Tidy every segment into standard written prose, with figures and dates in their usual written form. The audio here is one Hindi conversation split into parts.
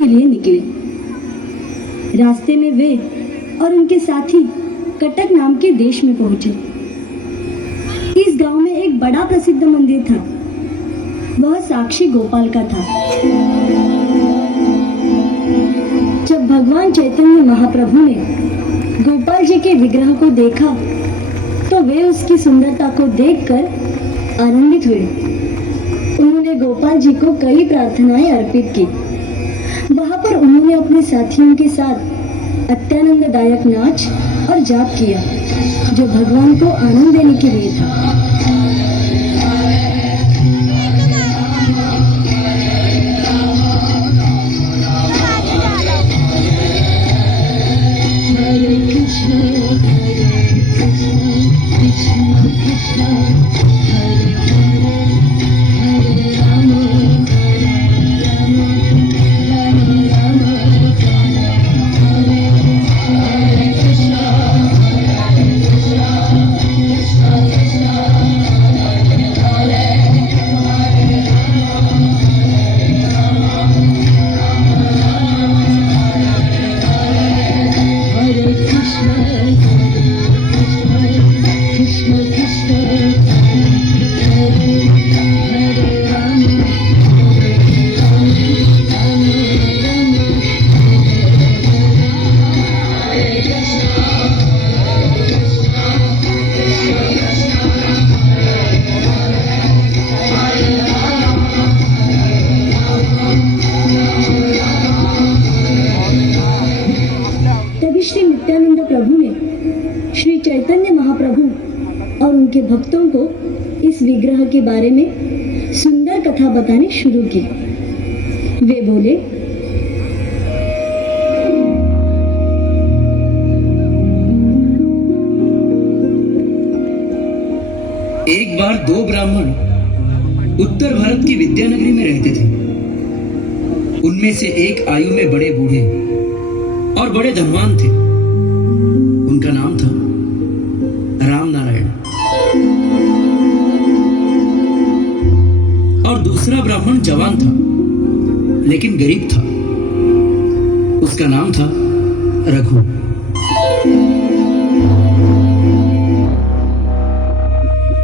के लिए निकले। रास्ते में वे और उनके साथी कटक नाम के देश में पहुंचे। इस गांव में एक बड़ा प्रसिद्ध मंदिर था। वह साक्षी गोपाल का था। जब भगवान चैतन्य महाप्रभु ने गोपाल जी के विग्रह को देखा तो वे उसकी सुंदरता को देखकर आनंदित हुए। उन्होंने गोपाल जी को कई प्रार्थनाएं अर्पित की। वहां पर उन्होंने अपने साथियों के साथ अत्यानंददायक नाच और जाप किया, जो भगवान को आनंद देने के लिए था। श्री नित्यानंद प्रभु ने श्री चैतन्य महाप्रभु और उनके भक्तों को इस विग्रह के बारे में सुंदर कथा बतानी शुरू की। वे बोले, एक बार दो ब्राह्मण उत्तर भारत की विद्यानगरी में रहते थे। उनमें से एक आयु में बड़े बूढ़े और बड़े धनवान थे। उनका नाम था राम नारायण। और दूसरा ब्राह्मण जवान था लेकिन गरीब था। उसका नाम था रघु।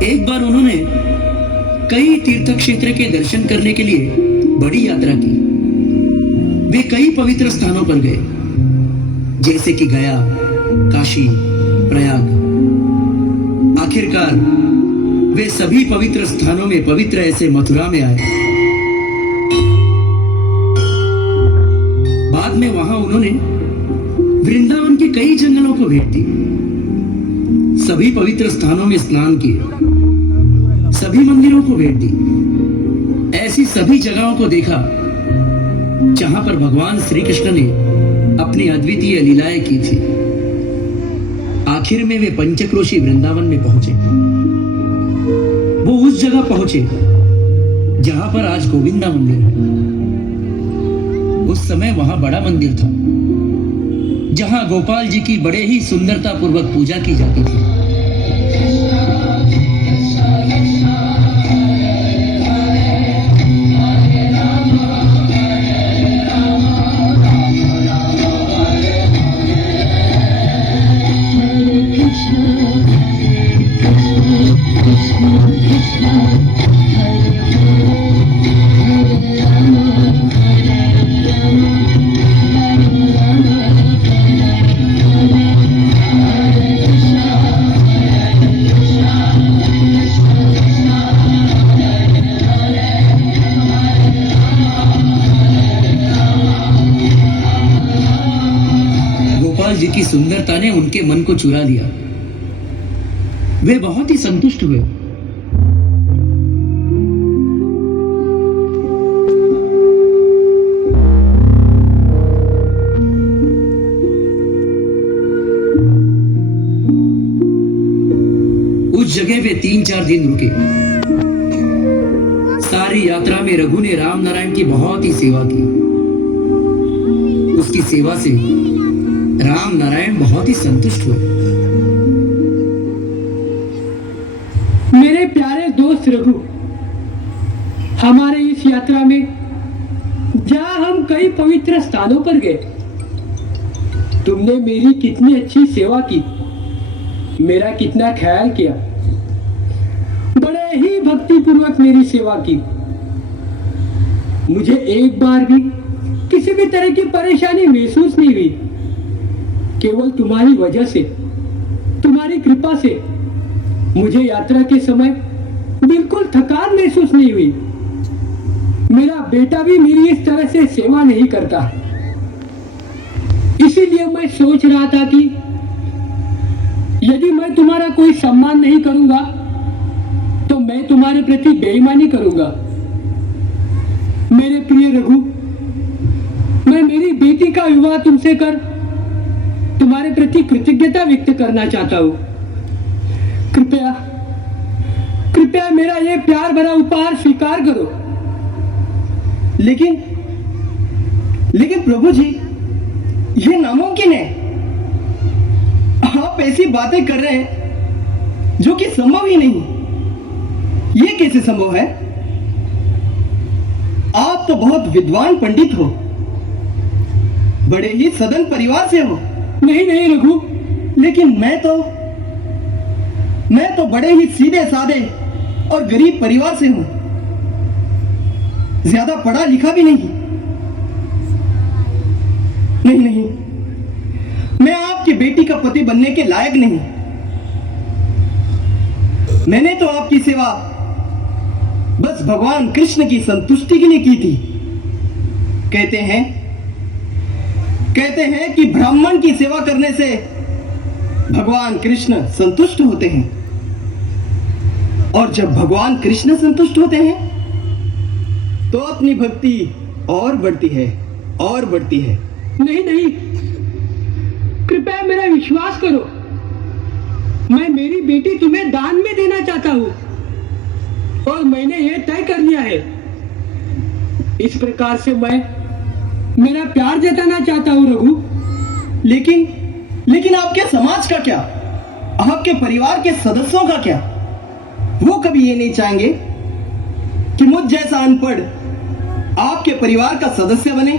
एक बार उन्होंने कई तीर्थ क्षेत्र के दर्शन करने के लिए बड़ी यात्रा की। वे कई पवित्र स्थानों पर गए, जैसे कि गया, काशी, प्रयाग। आखिरकार वे सभी पवित्र स्थानों में पवित्र ऐसे मथुरा में आए। बाद में वहां उन्होंने वृंदावन के कई जंगलों को भेंट दी। सभी पवित्र स्थानों में स्नान किए, सभी मंदिरों को भेंट दी। ऐसी सभी जगहों को देखा जहां पर भगवान श्री कृष्ण ने अपनी अद्वितीय लीलाएं की थी। आखिर में वे पंचक्रोशी वृंदावन में पहुंचे। वो उस जगह पहुंचे जहां पर आज गोविंदा मंदिर है। उस समय वहां बड़ा मंदिर था जहां गोपाल जी की बड़े ही सुंदरता पूर्वक पूजा की जाती थी। गोपाल जी की सुंदरता ने उनके मन को चुरा लिया। वे बहुत ही संतुष्ट हुए। उस जगह वे 3-4 दिन रुके। सारी यात्रा में रघु ने राम नारायण की बहुत ही सेवा की। उसकी सेवा से राम नारायण बहुत ही संतुष्ट हुए। मेरे प्यारे दोस्त रघु, हमारे इस यात्रा में जहाँ हम कई पवित्र स्थानों पर गए। तुमने मेरी कितनी अच्छी सेवा की, मेरा कितना ख्याल किया, बड़े ही भक्ति पूर्वक मेरी सेवा की। मुझे एक बार भी किसी भी तरह की परेशानी महसूस नहीं हुई। केवल तुम्हारी वजह से, तुम्हारी कृपा से मुझे यात्रा के समय बिल्कुल थकान महसूस नहीं हुई। मेरा बेटा भी मेरी इस तरह से सेवा नहीं करता। इसीलिए मैं सोच रहा था कि यदि मैं तुम्हारा कोई सम्मान नहीं करूंगा तो मैं तुम्हारे प्रति बेईमानी करूंगा। मेरे प्रिय रघु, मैं मेरी बेटी का विवाह तुमसे कर तुम्हारे प्रति कृतज्ञता व्यक्त करना चाहता हूं। कृपया कृपया मेरा यह प्यार भरा उपहार स्वीकार करो। लेकिन लेकिन प्रभु जी, ये नामुमकिन है। आप ऐसी बातें कर रहे हैं जो कि संभव ही नहीं। ये कैसे संभव है? आप तो बहुत विद्वान पंडित हो, बड़े ही सदन परिवार से हो। नहीं नहीं रघु, लेकिन मैं तो बड़े ही सीधे साधे और गरीब परिवार से हूं, ज्यादा पढ़ा लिखा भी नहीं। नहीं, मैं आपकी बेटी का पति बनने के लायक नहीं। मैंने तो आपकी सेवा बस भगवान कृष्ण की संतुष्टि के लिए की थी। कहते हैं कि ब्राह्मण की सेवा करने से भगवान कृष्ण संतुष्ट होते हैं, और जब भगवान कृष्ण संतुष्ट होते हैं तो अपनी भक्ति और बढ़ती है और बढ़ती है। नहीं नहीं, कृपया मेरा विश्वास करो। मैं मेरी बेटी तुम्हें दान में देना चाहता हूं और मैंने यह तय कर लिया है। इस प्रकार से मैं मेरा प्यार जताना चाहता हूं रघु। लेकिन आपके समाज का क्या? आपके परिवार के सदस्यों का क्या? वो कभी ये नहीं चाहेंगे कि मुझ जैसा अनपढ़ आपके परिवार का सदस्य बने।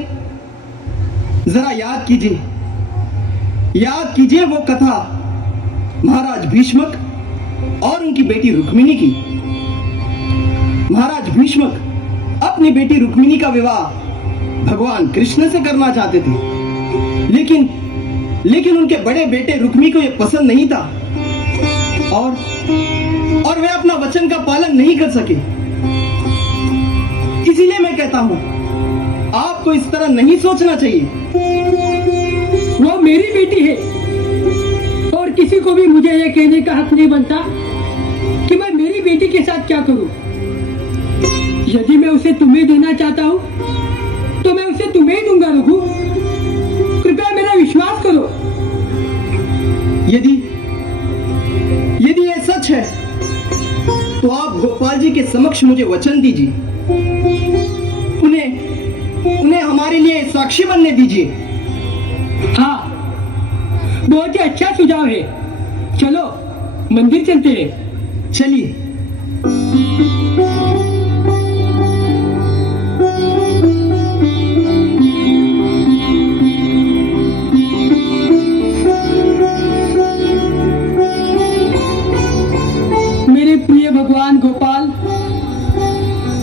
जरा याद कीजिए वो कथा महाराज भीष्मक और उनकी बेटी रुक्मिणी की। महाराज भीष्मक अपनी बेटी रुक्मिणी का विवाह भगवान कृष्ण से करना चाहते थे, लेकिन उनके बड़े बेटे रुक्मी को यह पसंद नहीं था और वे अपना वचन का पालन नहीं कर सके। इसीलिए मैं कहता हूं, आपको इस तरह नहीं सोचना चाहिए। वो मेरी बेटी है और किसी को भी मुझे यह कहने का हक नहीं बनता कि मैं मेरी बेटी के साथ क्या करूं। यदि मैं उसे तुम्हें देना चाहता हूं तो मैं उसे तुम्हें ही दूंगा रघु। कृपया मेरा विश्वास करो। यदि यह सच है तो आप गोपाल जी के समक्ष मुझे वचन दीजिए। उन्हें हमारे लिए साक्षी बनने दीजिए। हाँ, बहुत ही अच्छा सुझाव है। चलो मंदिर चलते हैं। चलिए। मेरे प्रिय भगवान गोपाल,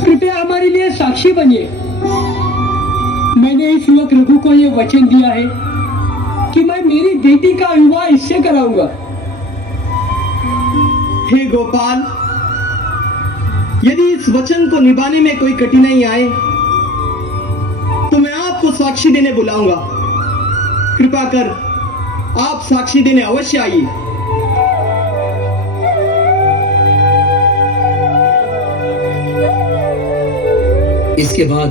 कृपया हमारे लिए साक्षी बनिए। मैंने इस युवक रघु को यह वचन दिया है कि मैं मेरी बेटी का विवाह इससे कराऊंगा। हे गोपाल, यदि इस वचन को निभाने में कोई कठिनाई आए तो मैं आपको साक्षी देने बुलाऊंगा। कृपा कर आप साक्षी देने अवश्य आइए। इसके बाद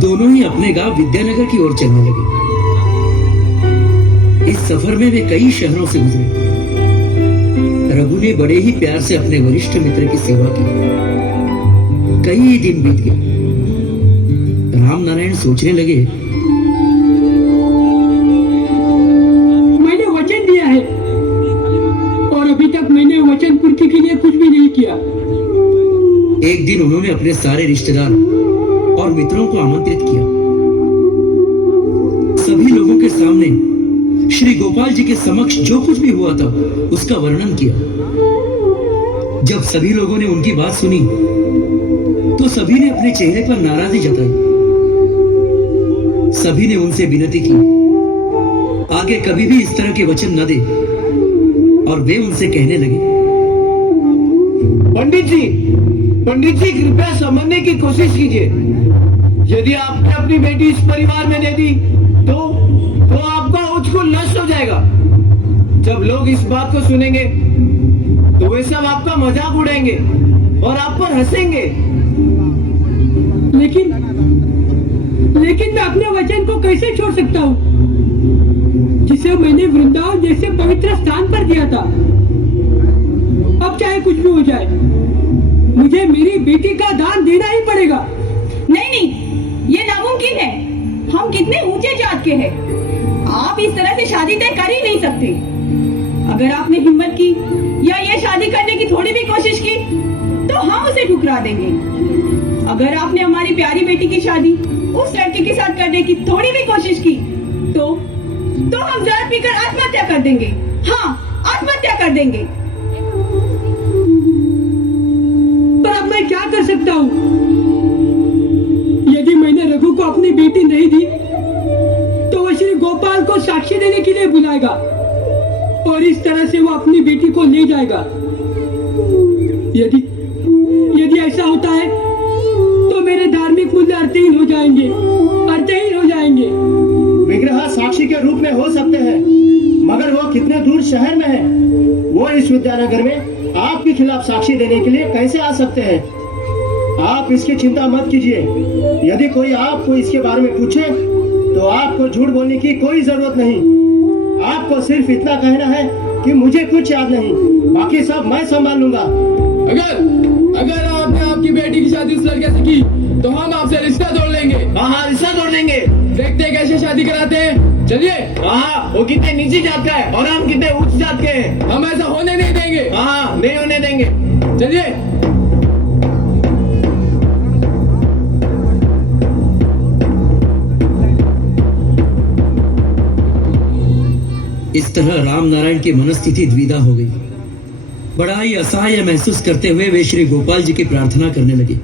दोनों ही अपने गांव विद्यानगर की ओर चलने लगे। इस सफर में वे कई शहरों से गुजरे। रघु ने बड़े ही प्यार से अपने वरिष्ठ मित्र की सेवा की। कई दिन बीत गए। राम नारायण सोचने लगे, मैंने वचन दिया है और अभी तक मैंने वचन पूर्ति के लिए कुछ भी नहीं किया। एक दिन उन्होंने अपने सारे रिश्तेदार और मित्रों को आमंत्रित किया। के सामने श्री गोपाल जी के समक्ष जो कुछ भी हुआ था उसका वर्णन किया। जब सभी लोगों ने उनकी बात सुनी तो सभी ने अपने चेहरे पर नाराजगी जताई। सभी ने उनसे विनती की आगे कभी भी इस तरह के वचन न दे, और वे उनसे कहने लगे, पंडित जी कृपया समझने की कोशिश कीजिए। यदि आपने अपनी बेटी इस परिवार में दे दी तो आपका उच्चकुल नष्ट हो जाएगा। जब लोग इस बात को सुनेंगे तो वे सब आपका मजाक उड़ाएंगे और आप पर हंसेंगे। लेकिन मैं अपने वचन को कैसे छोड़ सकता हूँ जिसे मैंने वृंदावन जैसे पवित्र स्थान पर दिया था। अब चाहे कुछ भी हो जाए, मुझे मेरी बेटी का दान देना ही पड़ेगा। नहीं, ये नामुमकिन है। हम कितने ऊंचे जात के हैं, आप इस तरह से शादी तय कर ही नहीं सकते। अगर आपने हिम्मत की या ये शादी करने की थोड़ी भी कोशिश की तो हम उसे ठुकरा देंगे। अगर आपने हमारी प्यारी बेटी की शादी उस लड़के के साथ करने की थोड़ी भी कोशिश की तो हम जहर पीकर आत्महत्या कर देंगे। हाँ, आत्महत्या कर देंगे। पर अब मैं क्या कर सकता हूँ? यदि मैंने रघु को अपनी बेटी नहीं दी तो वह श्री गोपाल को साक्षी देने के लिए बुलाएगा और इस तरह से वो अपनी बेटी को ले जाएगा। यदि ऐसा होता है तो मेरे धार्मिक मूल्य अर्थहीन हो जाएंगे। विग्रह साक्षी के रूप में हो सकते हैं, मगर वो कितने दूर शहर में है। वो इस विद्यानगर में आपके खिलाफ साक्षी देने के लिए कैसे आ सकते हैं? आप इसकी चिंता मत कीजिए। यदि कोई आपको इसके बारे में पूछे तो आपको झूठ बोलने की कोई जरूरत नहीं। आपको सिर्फ इतना कहना है कि मुझे कुछ याद नहीं, बाकी सब मैं संभाल लूंगा। अगर आपने आपकी बेटी की शादी उस लड़के से की तो हम आपसे रिश्ता तोड़ लेंगे। हाँ, रिश्ता तोड़ लेंगे। देखते हैं कैसे शादी कराते हैं। चलिए। हाँ, वो कितने नीची जात का है और हम कितने उच्च जात के हैं। हम ऐसा होने नहीं देंगे। हाँ, नहीं होने देंगे। चलिए। इस तरह राम नारायण की मनस्थिति द्विधा हो गई। बड़ा ही असहाय महसूस करते हुए वे श्री गोपाल जी की प्रार्थना करने लगे।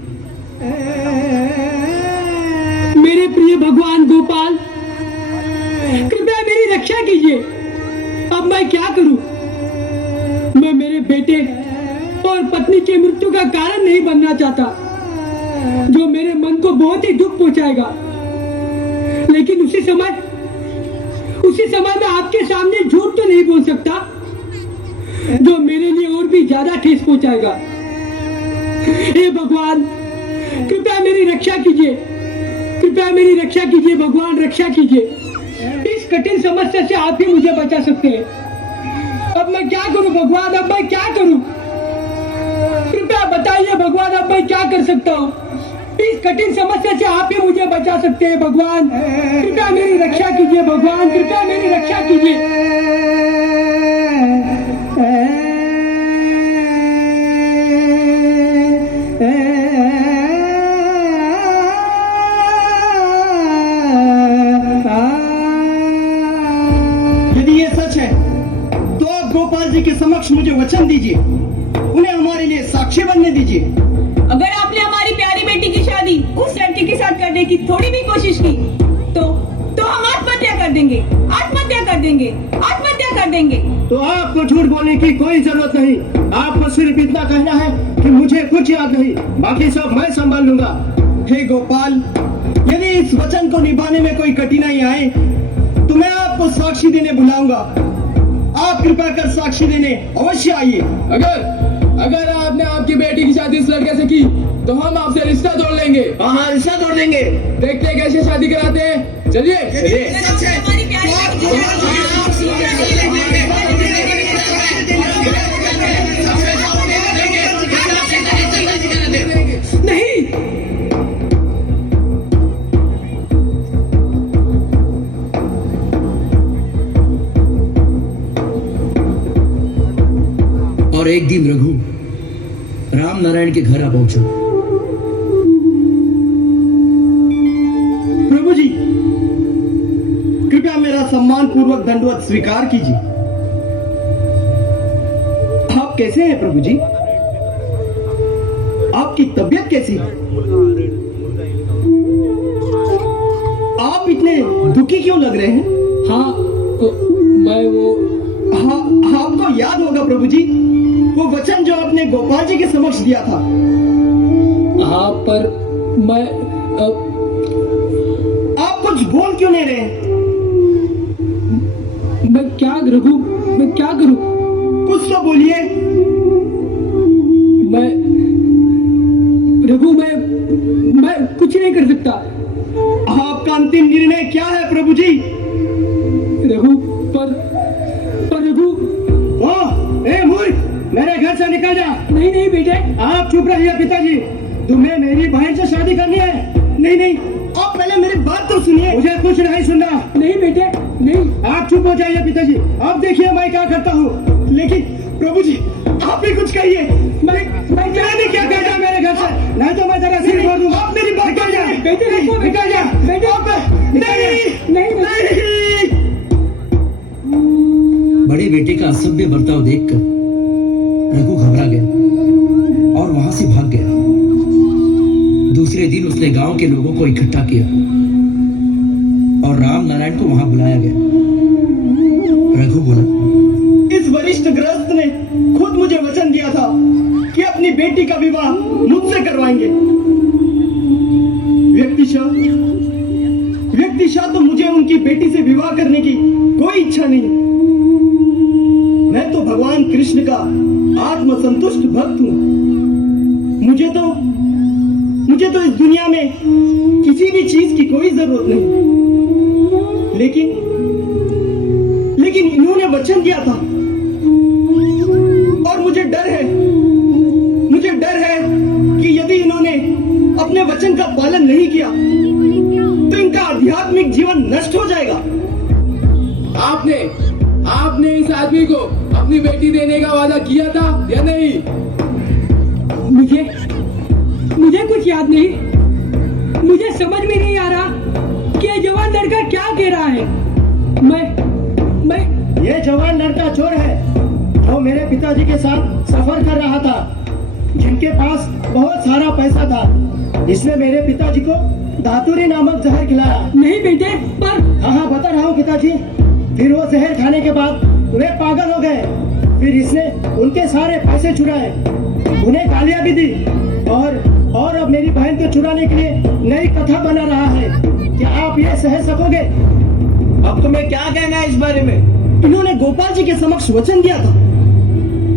मेरे प्रिय भगवान गोपाल, कृपया मेरी रक्षा कीजिए। अब मैं क्या करूं? मैं मेरे बेटे और पत्नी की मृत्यु का कारण नहीं बनना चाहता, जो मेरे मन को बहुत ही दुख पहुंचाएगा। लेकिन उसी समय मैं आपके सामने झूठ तो नहीं बोल सकता, जो मेरे लिए और भी ज्यादा ठेस पहुंचाएगा। हे भगवान, कृपया मेरी रक्षा कीजिए। भगवान, रक्षा कीजिए। इस कठिन समस्या से आप ही मुझे बचा सकते हैं। अब मैं क्या करूं भगवान? अब मैं क्या करूं? कृपया बताइए भगवान, अब मैं क्या कर सकता हूं? इस कठिन समस्या से आप ही मुझे बचा सकते हैं। भगवान, कृपया मेरी रक्षा कीजिए। भगवान, कृपया मेरी रक्षा कीजिए। यदि ये सच है तो आप गोपाल जी के समक्ष मुझे वचन दीजिए, उन्हें हमारे लिए साक्षी बनने दीजिए। अगर आपने हमारी प्यारी बेटी की शादी उस लड़के के साथ करने की थोड़ी भी कोशिश की तो हम आत्महत्या कर देंगे। तो आपको झूठ बोलने की कोई जरूरत नहीं। आपको सिर्फ इतना कहना है कि मुझे कुछ याद नहीं, बाकी सब मैं संभाल लूंगा। हे गोपाल, यदि इस वचन को निभाने में कोई कठिनाई आए तो मैं आपको साक्षी देने बुलाऊंगा। आप कृपा कर साक्षी देने अवश्य आइए। अगर आपने आपकी बेटी की शादी इस लड़के से की तो हम आपसे रिश्ता तोड़ लेंगे। हाँ, रिश्ता तोड़ देंगे। देखते हैं कैसे शादी कराते हैं। चलिए। हमारी प्यारी बेटी की नहीं, और एक दिन रघु राम नारायण के घर आ पहुंचा। प्रभु जी, कृपया मेरा सम्मान पूर्वक दंडवत स्वीकार कीजिए। आप कैसे हैं प्रभु जी? आपकी तबीयत कैसी है? आप इतने दुखी क्यों लग रहे हैं? हाँ मैं वो हाँ, आपको याद होगा प्रभु जी, वो वचन जो आपने गोपाल जी के समक्ष दिया था। हाँ पर मैं आप कुछ बोल क्यों नहीं रहे? मैं क्या रघु, मैं क्या करूं? कुछ तो बोलिए। मैं रघु, मैं कुछ नहीं कर सकता। आपका अंतिम निर्णय क्या है प्रभु जी? रघु पर रघु। ओह, ए मूर्ख, मेरे घर से निकल जा। नहीं नहीं बेटे। आप चुप रहिए पिताजी, तुम्हें मेरी बहन से शादी करनी है। नहीं नहीं, आप पहले मेरी बात तो सुनिए। मुझे कुछ नहीं सुनना। नहीं बेटे नहीं। आप चुप हो जाइए पिताजी, आप देखिए मैं क्या करता हूँ। लेकिन प्रभु जी, आप भी कुछ कहिए। मैं क्या कहता मेरे घर से, नहीं तो मैं तेरा सिर फोड़ दूंगा। आप मेरी बात निकल जा बेटे, निकल जा नहीं नहीं। बड़े बेटे का असभ्य बर्ताव देखकर रघु घबरा गया और वहां से भाग गया। दूसरे दिन उसने गांव के लोगों को इकट्ठा किया और राम नारायण को वहां बुलाया गया। रघु बोला, इस वरिष्ठ गृहस्थ ने खुद मुझे वचन दिया था कि अपनी बेटी का विवाह मुझसे करवाएंगे। व्यक्तिशः तो मुझे उनकी बेटी से विवाह करने की कोई इच्छा नहीं। मैं तो भगवान कृष्ण का आत्मसंतुष्ट भक्त हूं। मुझे तो इस दुनिया में किसी भी चीज की कोई जरूरत नहीं। लेकिन इन्होंने वचन दिया था और मुझे डर है कि यदि इन्होंने अपने वचन का पालन नहीं किया तो इनका आध्यात्मिक जीवन नष्ट हो जाएगा। आपने इस आदमी को अपनी बेटी देने का वादा किया था या नहीं? मुझे कुछ याद नहीं। मुझे समझ में नहीं आ रहा कि ये जवान लड़का क्या कह रहा है। मैं ये जवान लड़का चोर है जो मेरे पिताजी के साथ सफर कर रहा था, जिनके पास बहुत सारा पैसा था। इसने मेरे पिताजी को धातुरी नामक जहर खिलाया। नहीं बेटे, पर हाँ बता रहा हूँ पिताजी। फिर वो जहर खाने के बाद वे पागल हो गए। फिर इसने उनके सारे पैसे चुराए, उन्हें गालियां भी दी और अब मेरी बहन को चुराने के लिए नई कथा बना रहा है। क्या आप ये सह सकोगे? अब तुम्हें क्या कहना है इस बारे में? इन्होंने गोपाल जी के समक्ष वचन दिया था,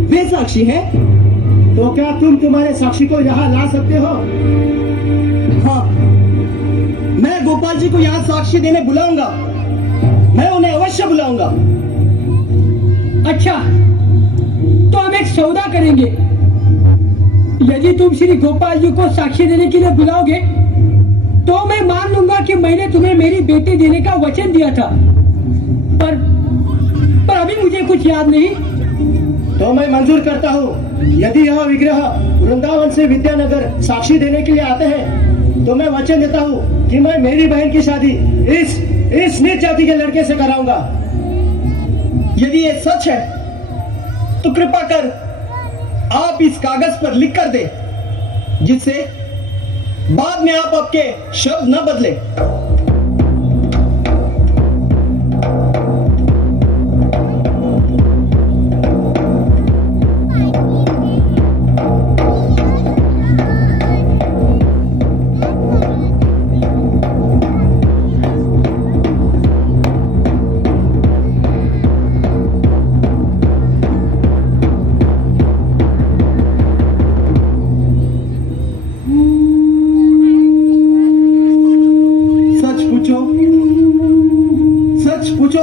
वे साक्षी हैं। तो क्या तुम तुम्हारे साक्षी को यहाँ ला सकते हो? हाँ, मैं गोपाल जी को यहाँ साक्षी देने बुलाऊंगा। मैं उन्हें अवश्य बुलाऊंगा। अच्छा, तो हम एक सौदा करेंगे। यदि तुम श्री गोपाल जी को साक्षी देने के लिए बुलाओगे तो मैं मान लूंगा कि मैंने तुम्हें मेरी बेटी देने का वचन दिया था। पर अभी मुझे कुछ याद नहीं। तो मैं मंजूर करता हूँ। यदि यह विग्रह वृंदावन से विद्यानगर साक्षी देने के लिए आते हैं तो मैं वचन देता हूँ कि मैं मेरी बहन की शादी इस नीच जाति के लड़के से कराऊंगा। यदि ये सच है तो कृपा कर आप इस कागज पर लिख कर दे, जिससे बाद में आप आपके शब्द न बदले।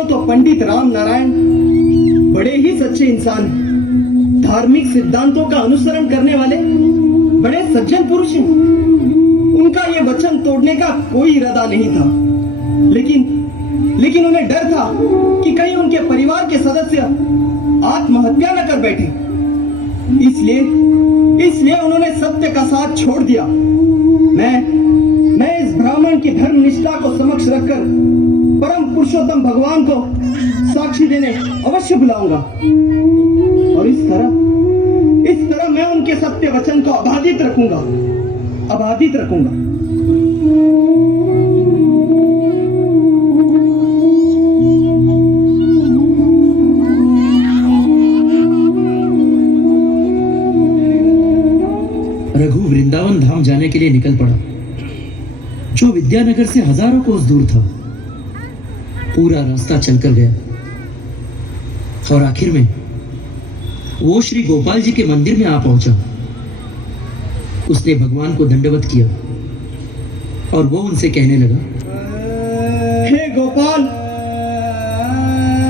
तो पंडित राम नारायण बड़े ही सच्चे इंसान हैं। धार्मिक सिद्धांतों का अनुसरण करने वाले बड़े सज्जन पुरुष हैं। उनका ये वचन तोड़ने का कोई इरादा नहीं था, लेकिन उन्हें डर था कि कहीं उनके परिवार के सदस्य आत्महत्या न कर बैठे। इसलिए उन्होंने सत्य का साथ छोड़ दिया। मैं इस ब्राह्मण की धर्म निष्ठा को समक्ष रखकर परम पुरुषोत्तम भगवान को साक्षी देने अवश्य बुलाऊंगा और इस तरह मैं उनके सत्य वचन को अबाधित रखूंगा। रघु वृंदावन धाम जाने के लिए निकल पड़ा, जो विद्यानगर से हजारों कोस दूर था। पूरा रास्ता चलकर गया और आखिर में वो श्री गोपाल जी के मंदिर में आ पहुंचा। उसने भगवान को दंडवत किया और वो उनसे कहने लगा, हे गोपाल,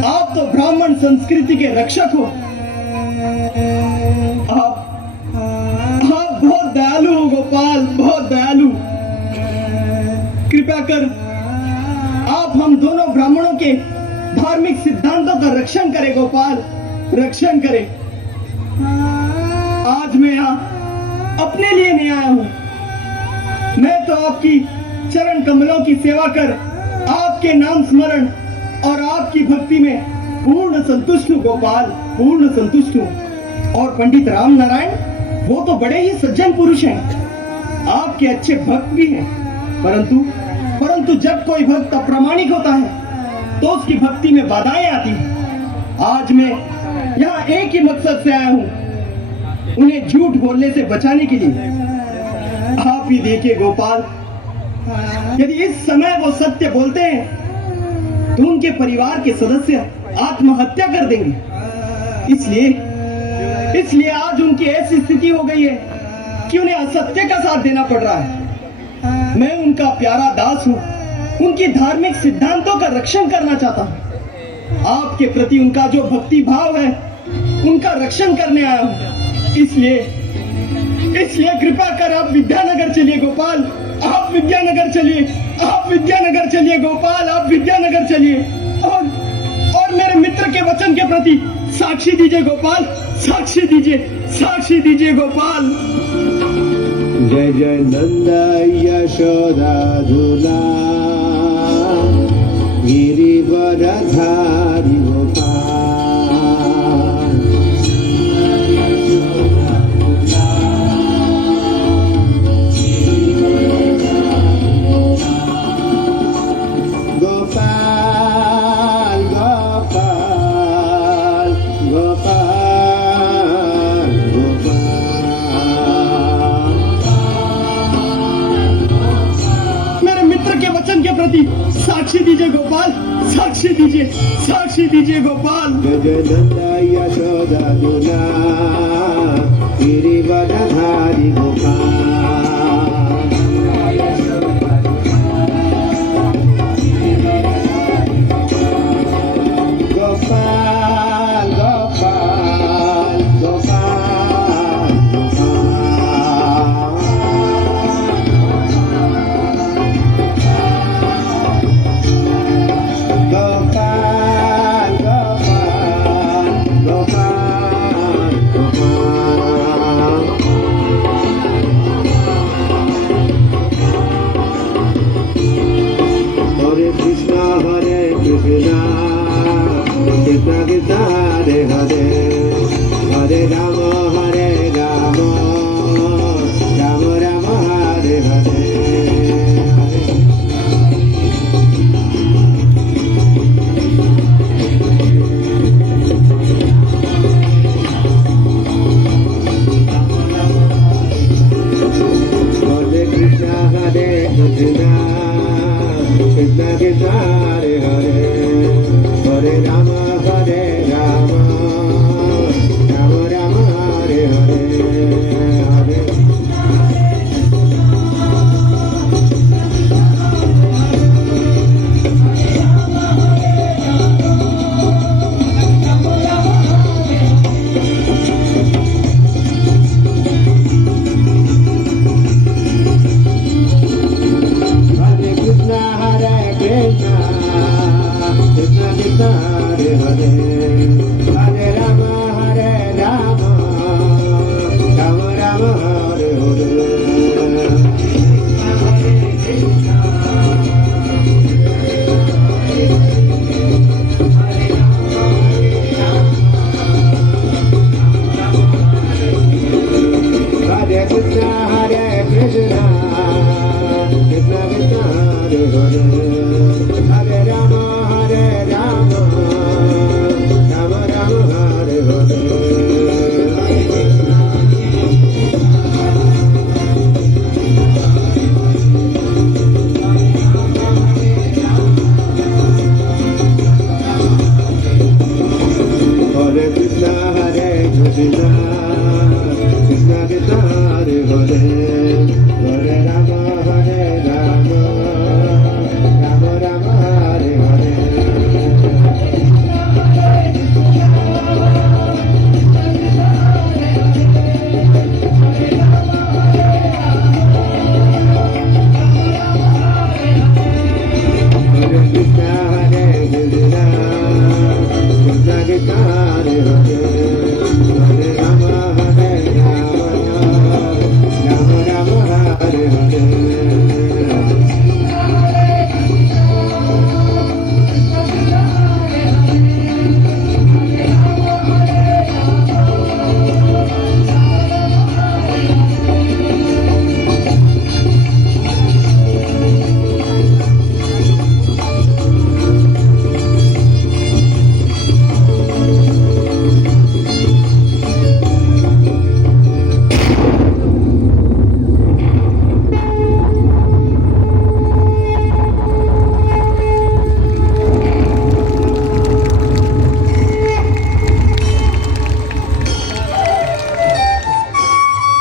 आप तो ब्राह्मण संस्कृति के रक्षक हो। आप बहुत दयालु हो गोपाल, बहुत दयालु। कृपया कर आप हम दोनों ब्राह्मणों के धार्मिक सिद्धांतों का रक्षण करें गोपाल, रक्षण करें। आज मैं यहाँ अपने लिए नहीं आया हूँ, मैं तो आपकी चरण कमलों की सेवा कर आपके नाम स्मरण और आपकी भक्ति में पूर्ण संतुष्ट हूँ गोपाल, पूर्ण संतुष्ट हूँ। और पंडित राम नारायण वो तो बड़े ही सज्जन पुरुष हैं, आपके अच्छे भक्त भी हैं, परंतु जब कोई भक्त अप्रामाणिक होता है तो उसकी भक्ति में बाधाएं आती हैं। आज मैं यहाँ एक ही मकसद से आया हूँ, उन्हें झूठ बोलने से बचाने के लिए। आप ही देखिए गोपाल, यदि इस समय वो सत्य बोलते हैं तो उनके परिवार के सदस्य आत्महत्या कर देंगे। इसलिए आज उनकी ऐसी स्थिति हो गई है कि उन्हें असत्य का साथ देना पड़ रहा है। मैं उनका प्यारा दास हूँ, उनकी धार्मिक सिद्धांतों का रक्षण करना चाहता हूँ। आपके प्रति उनका जो भक्ति भाव है उनका रक्षण करने आया हूँ। इसलिए कृपा कर आप विद्यानगर चलिए गोपाल, आप विद्यानगर चलिए गोपाल, आप विद्यानगर चलिए और मेरे मित्र के वचन के प्रति साक्षी दीजिए गोपाल, साक्षी दीजिए गोपाल। जय जय नंद यशोदा दूला गिरिवरधारी गोपाल। गोपाल गोपाल गोपाल गोपाल। मेरे मित्र के वचन के प्रति साक्षी दीजिए गोपाल, साक्षी दीजिए गोपाल। जय जय नंदा यशोदा दूला गिरिवरधारी गोपाल। गोपाल गोपाल गोपाल गोपाल गोपाल गोपाल गोपाल। हरे कृष्णा कृष्ण कृष्ण हरे हरे, हरे राम राम राम हरे हरे। हरे कृष्ण कृष्ण कृष्ण हरे हरे, हरे राम राम राम हरे हरे हरे। हरे कृष्ण कृष्ण कृष्ण हरे हरे, हरे राम राम राम हरे हरे। हरे कृष्ण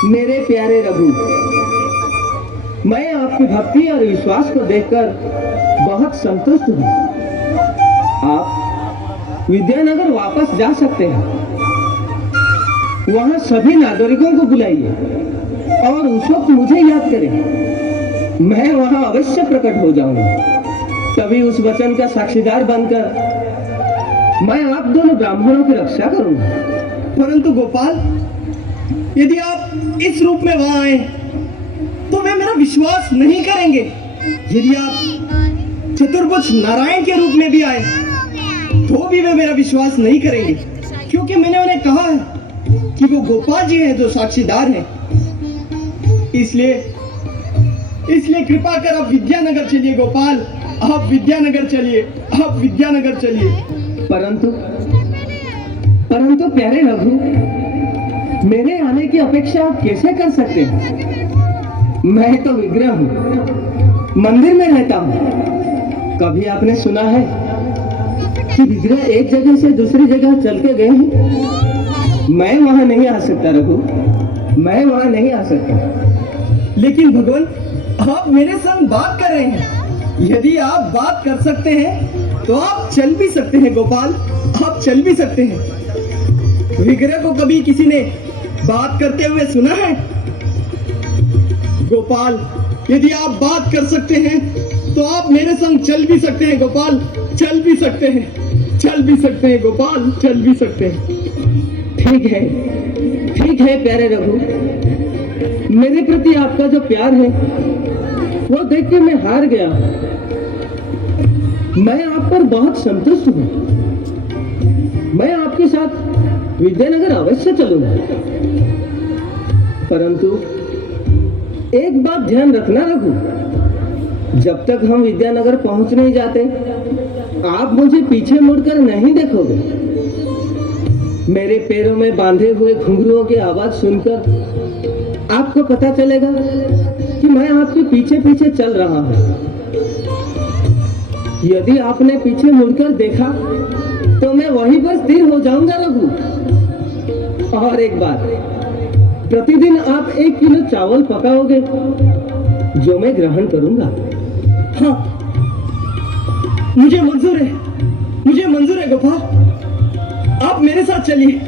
मेरे प्यारे रघु, मैं आपकी भक्ति और विश्वास को देखकर बहुत संतुष्ट हूँ। आप विद्यानगर वापस जा सकते हैं। वहाँ सभी नागरिकों को बुलाइए और उस वक्त मुझे याद करें। मैं वहाँ अवश्य प्रकट हो जाऊंगा। तभी उस वचन का साक्षीदार बनकर मैं आप दोनों ब्राह्मणों की रक्षा करूंगा। परंतु गोपाल, यदि आप इस रूप में वहां आए तो वे मेरा विश्वास नहीं करेंगे। यदि आप चतुर्भुज नारायण के रूप में भी आए तो भी वे मेरा विश्वास नहीं करेंगे, क्योंकि मैंने उन्हें कहा है कि वो गोपाल जी हैं जो साक्षीदार हैं। इसलिए कृपा कर आप विद्यानगर चलिए गोपाल, आप विद्यानगर चलिए, आप विद्यानगर चलिए। परंतु प्यारे रघु, मेरे आने की अपेक्षा आप कैसे कर सकते हैं? मैं तो विग्रह हूँ, मंदिर में रहता हूँ। कभी आपने सुना है कि विग्रह एक जगह से दूसरी जगह चल के गए हैं? मैं वहां नहीं आ सकता रघु, मैं वहां नहीं आ सकता। लेकिन भगवान, आप मेरे संग बात कर रहे हैं। यदि आप बात कर सकते हैं तो आप चल भी सकते हैं गोपाल, आप चल भी सकते हैं। विग्रह को कभी किसी ने बात करते हुए सुना है? गोपाल, यदि आप बात कर सकते हैं तो आप मेरे संग चल भी सकते हैं गोपाल, चल भी सकते हैं, चल भी सकते हैं गोपाल, चल भी सकते हैं। ठीक है प्यारे रघु, मेरे प्रति आपका जो प्यार है वो देख के मैं हार गया। मैं आप पर बहुत संतुष्ट हूँ। मैं आपके साथ विद्यानगर अवश्य चलूंगा। परंतु एक बात ध्यान रखना रघु, जब तक हम विद्यानगर पहुंच नहीं जाते आप मुझे पीछे मुड़कर नहीं देखोगे। मेरे पैरों में बांधे हुए घुंघरुओं की आवाज सुनकर आपको पता चलेगा कि मैं आपके पीछे पीछे चल रहा हूं। यदि आपने पीछे मुड़कर देखा तो मैं वहीं पर स्थिर हो जाऊंगा रघु। और एक बात, प्रतिदिन आप 1 किलो चावल पकाओगे जो मैं ग्रहण करूंगा। हाँ, मुझे मंजूर है गोपाल, आप मेरे साथ चलिए।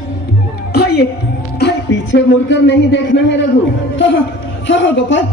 आइए। पीछे मुड़कर नहीं देखना है रघु। हाँ गोपाल,